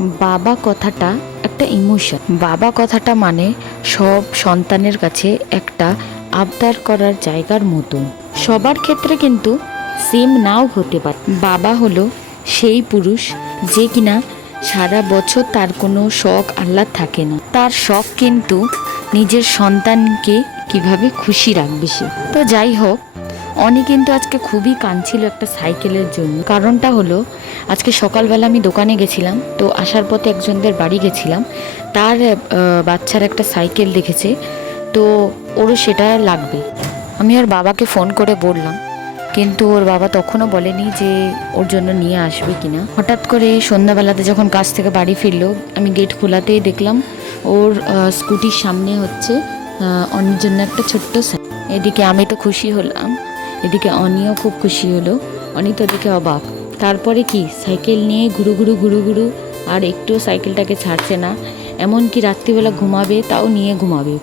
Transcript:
বাবা কথাটা একটা ইমোশন। বাবা কথাটা মানে সব সন্তানের কাছে একটা আবদার করার জায়গার মতো। সবার ক্ষেত্রে কিন্তু সেম নাও হতে পারে। বাবা হলো সেই পুরুষ যে কিনা সারা বছর তার কোনো শখ আহ্লাদ থাকে না। তার শখ কিন্তু নিজের সন্তানকে কিভাবে খুশি রাখবে সে। তো যাই হোক, অনি কিন্তু আজকে খুবই কাঁদছিল একটা সাইকেলের জন্য। কারণটা হলো, আজকে সকালবেলা আমি দোকানে গেছিলাম, তো আসার পথে একজনদের বাড়ি গেছিলাম। তার বাচ্চার একটা সাইকেল দেখেছে, তো ওরও সেটা লাগবে। আমি ওর বাবাকে ফোন করে বললাম, কিন্তু ওর বাবা তখনও বলেনি যে ওর জন্য নিয়ে আসবে কিনা। হঠাৎ করে সন্ধ্যাবেলাতে যখন কাজ থেকে বাড়ি ফিরলো, আমি গেট খোলাতেই দেখলাম ওর স্কুটির সামনে হচ্ছে অনির জন্য একটা ছোট্ট। এদিকে আমি তো খুশি হলাম, এদিকে অনিও খুব খুশি হলো। অনি তো দেখে অবাক। তারপরে কি সাইকেল নিয়ে ঘুরু ঘুরু ঘুরু ঘুরু, আর একটু সাইকেলটাকে ছাড়ছে না। এমনকি রাত্রিবেলা ঘুমাবে তাও নিয়ে ঘুমাবে।